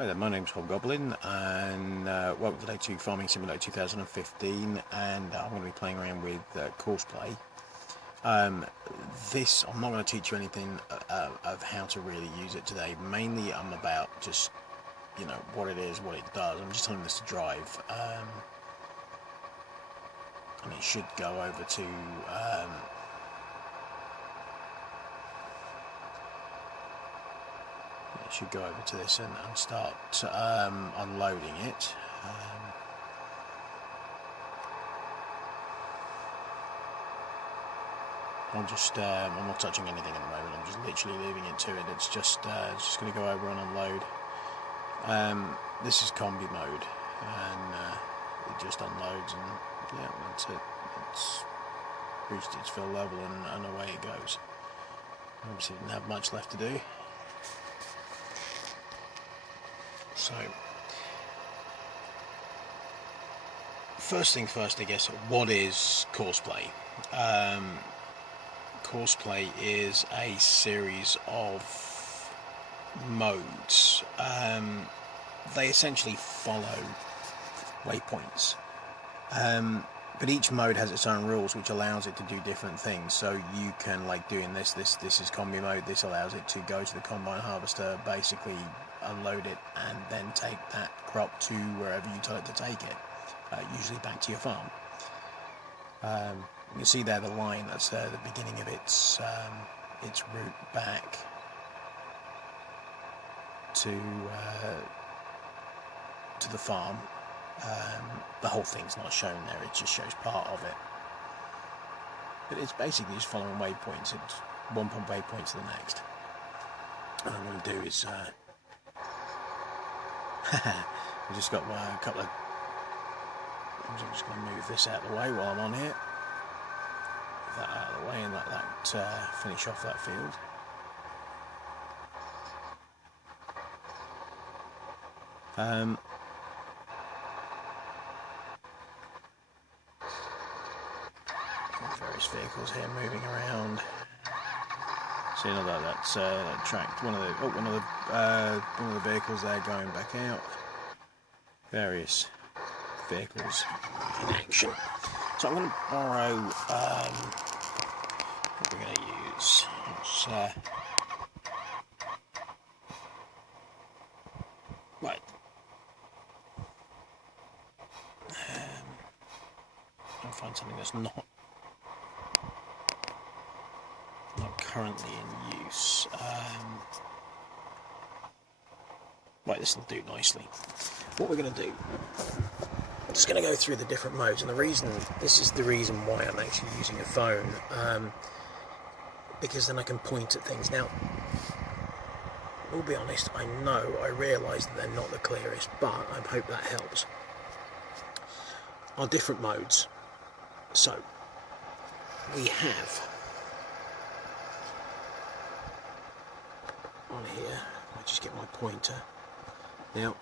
Hi there, my name's Hobgoblin, and welcome today to Farming Simulator 2015, and I'm going to be playing around with courseplay. I'm not going to teach you anything of how to really use it today. Mainly I'm about just, what it is, what it does. I'm just telling this to drive, and it should go over to this and start unloading it. I'm not touching anything at the moment. I'm just literally leaving it to it. It's just going to go over and unload. This is combi mode, and it just unloads, and yeah, that's it. It's reached its fill level, and away it goes. Obviously, didn't have much left to do. So, first thing first, I guess, what is courseplay? Courseplay is a series of modes. They essentially follow waypoints, but each mode has its own rules, which allows it to do different things. So you can, like, doing this is combi mode. This allows it to go to the combine harvester, basically unload it, and then take that crop to wherever you tell it to take it, usually back to your farm. You can see there the line, that's the beginning of its route back to the farm. The whole thing's not shown there, it just shows part of it. But it's basically just following waypoints. It's one waypoint to the next. What I'm going to do is I've just got a couple of... I'm just going to move this out of the way while I'm on here. Move that out of the way and let that finish off that field. Various vehicles here moving around. See, that's tracked one of the vehicles there going back out. Various vehicles in action. So I'm going to borrow. What we're going to use. Right. I'll find something that's not currently in use. Right, this will do nicely. What we're going to do, I'm just going to go through the different modes, and this is the reason why I'm actually using a phone, because then I can point at things. Now, I'll be honest, I realise that they're not the clearest, but I hope that helps. Our different modes. So, we have on here, I'll just get my pointer. Now,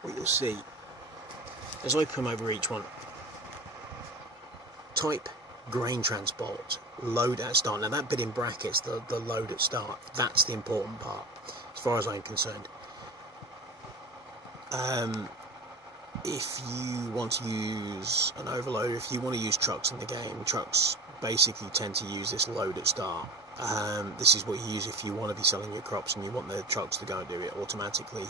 what you'll see, as I come over each one, type, grain transport, load at start. Now that bit in brackets, the load at start, that's the important part, as far as I'm concerned. If you want to use an overloader, if you want to use trucks in the game, trucks basically tend to use this load at start. This is what you use if you want to be selling your crops and you want the trucks to go and do it automatically.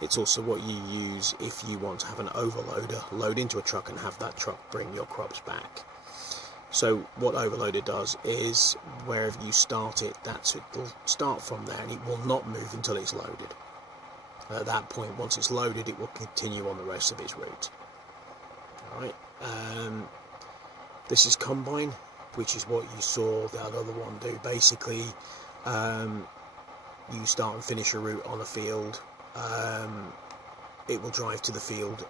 It's also what you use if you want to have an overloader load into a truck and have that truck bring your crops back. So what overloader does is wherever you start it, it'll start from there, and it will not move until it's loaded. At that point, once it's loaded, it will continue on the rest of its route. Alright, this is combine, which is what you saw that other one do. Basically, you start and finish a route on a field. It will drive to the field,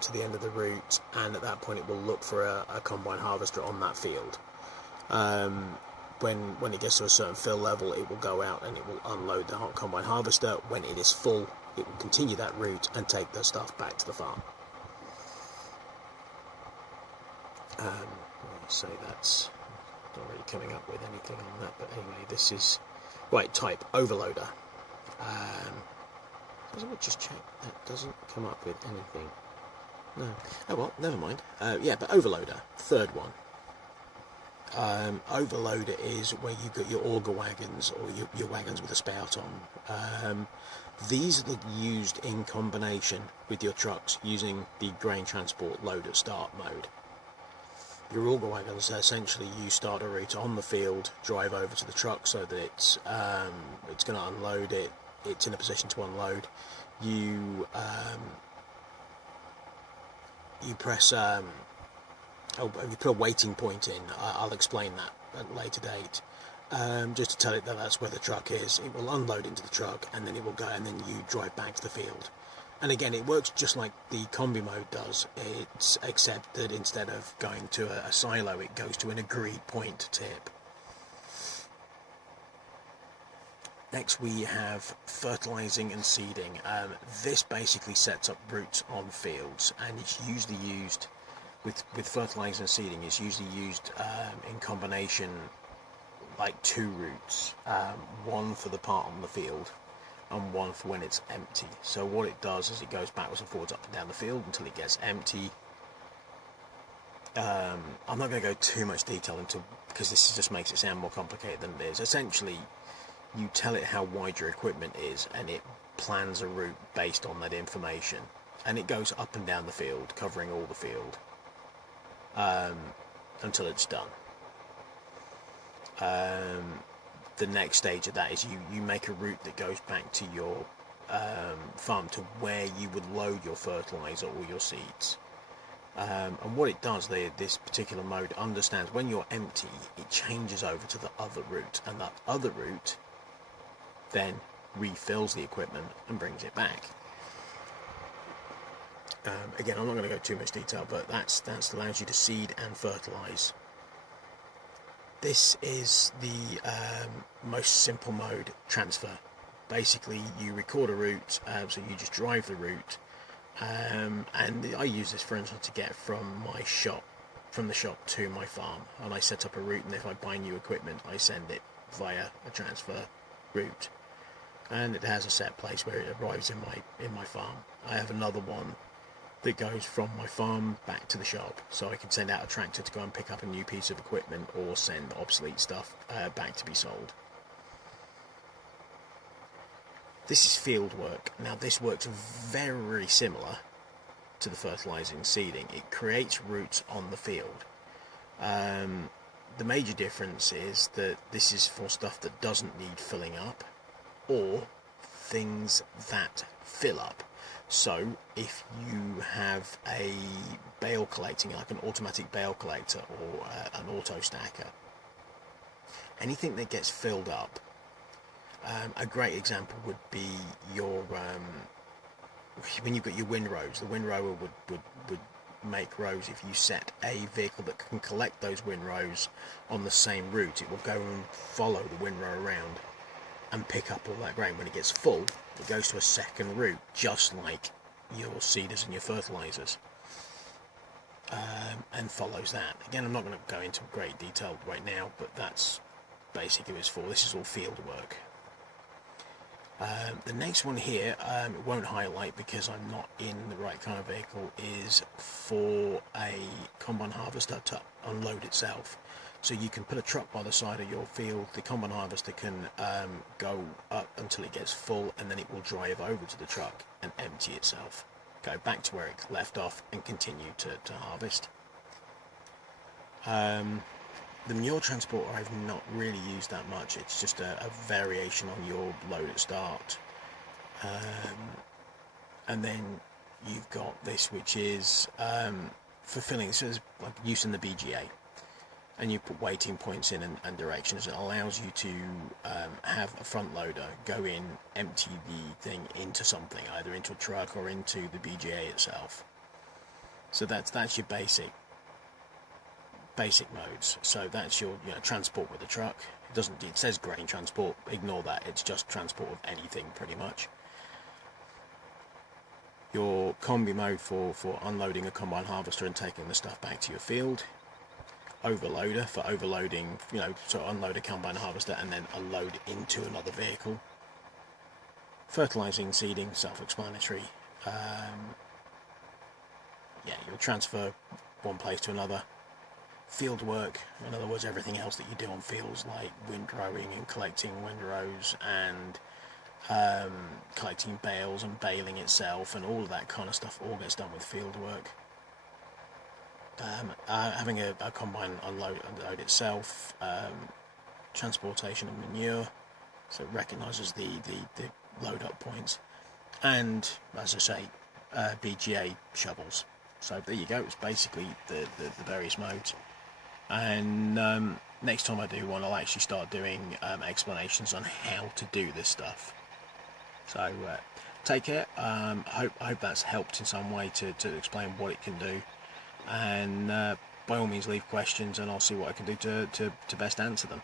to the end of the route, and at that point it will look for a combine harvester on that field. When it gets to a certain fill level, it will go out and it will unload the combine harvester. When it is full, it will continue that route and take the stuff back to the farm. So that's not really coming up with anything on that, but anyway, this is right. Type overloader. Doesn't it just check? That doesn't come up with anything. No. Oh well, never mind. Yeah, but overloader, third one. Overloader is where you've got your auger wagons or your wagons with a spout on. These are used in combination with your trucks using the grain transport load at start mode. Your auger wagons, essentially you start a route on the field, drive over to the truck so that it's going to unload it. It's in a position to unload. You press you put a waiting point in. I'll explain that at a later date. Just to tell it that that's where the truck is. It will unload into the truck and then it will go, and then you drive back to the field. And again, it works just like the combi mode does. It's except that instead of going to a silo, it goes to an agreed point tip. Next we have fertilizing and seeding. This basically sets up routes on fields, and it's usually used with fertilizing and seeding. It's usually used in combination, like two routes, one for the part on the field and one for when it's empty. So what it does is it goes backwards and forwards up and down the field until it gets empty. I'm not going to go too much detail into, because this just makes it sound more complicated than it is. Essentially, you tell it how wide your equipment is and it plans a route based on that information, and it goes up and down the field, covering all the field until it's done. The next stage of that is you make a route that goes back to your farm, to where you would load your fertilizer or your seeds. And what it does, this particular mode understands when you're empty, it changes over to the other route, and that other route then refills the equipment and brings it back. Again, I'm not going to go too much detail, but that allows you to seed and fertilize. This is the most simple mode, transfer. Basically, you record a route, so you just drive the route, and I use this, for instance, to get from the shop to my farm, and I set up a route, and if I buy new equipment, I send it via a transfer route, and it has a set place where it arrives in my farm. I have another one that goes from my farm back to the shop, so I can send out a tractor to go and pick up a new piece of equipment or send obsolete stuff back to be sold. This is field work. Now this works very similar to the fertilizing and seeding. It creates routes on the field. The major difference is that this is for stuff that doesn't need filling up, or things that fill up. So if you have a bale collecting, like an automatic bale collector or an auto stacker, anything that gets filled up, a great example would be your when you've got your windrows. The windrower would make rows. If you set a vehicle that can collect those windrows on the same route, it will go and follow the windrow around and pick up all that grain. When it gets full, it goes to a second route, just like your seeders and your fertilizers, and follows that. Again, I'm not going to go into great detail right now, but that's basically what it's for. This is all field work. The next one here, it won't highlight because I'm not in the right kind of vehicle, is for a combine harvester to unload itself. So you can put a truck by the side of your field. The combine harvester can go up until it gets full, and then it will drive over to the truck and empty itself, go back to where it left off and continue to harvest. The mule transporter I've not really used that much. It's just a variation on your load at start. And then you've got this, which is fulfilling. So it's like use in the BGA. And you put waiting points in and directions. It allows you to have a front loader go in, empty the thing into something, either into a truck or into the BGA itself. So that's your basic modes. So that's your transport with the truck. It says grain transport. Ignore that. It's just transport of anything pretty much. Your combi mode for unloading a combine harvester and taking the stuff back to your field. Overloader for overloading, so unload a combine harvester and then unload into another vehicle. fertilising, seeding, self-explanatory. Yeah, you'll transfer one place to another. Field work, in other words, everything else that you do on fields, like windrowing and collecting windrows and collecting bales and baling itself and all of that kind of stuff, all gets done with field work. Having a combine unload itself, transportation of manure, so it recognises the load up points, and as I say, BGA shovels. So there you go, it's basically the various modes. And next time I do one, I'll actually start doing explanations on how to do this stuff. So take care. I hope that's helped in some way to explain what it can do, and by all means leave questions and I'll see what I can do to best answer them.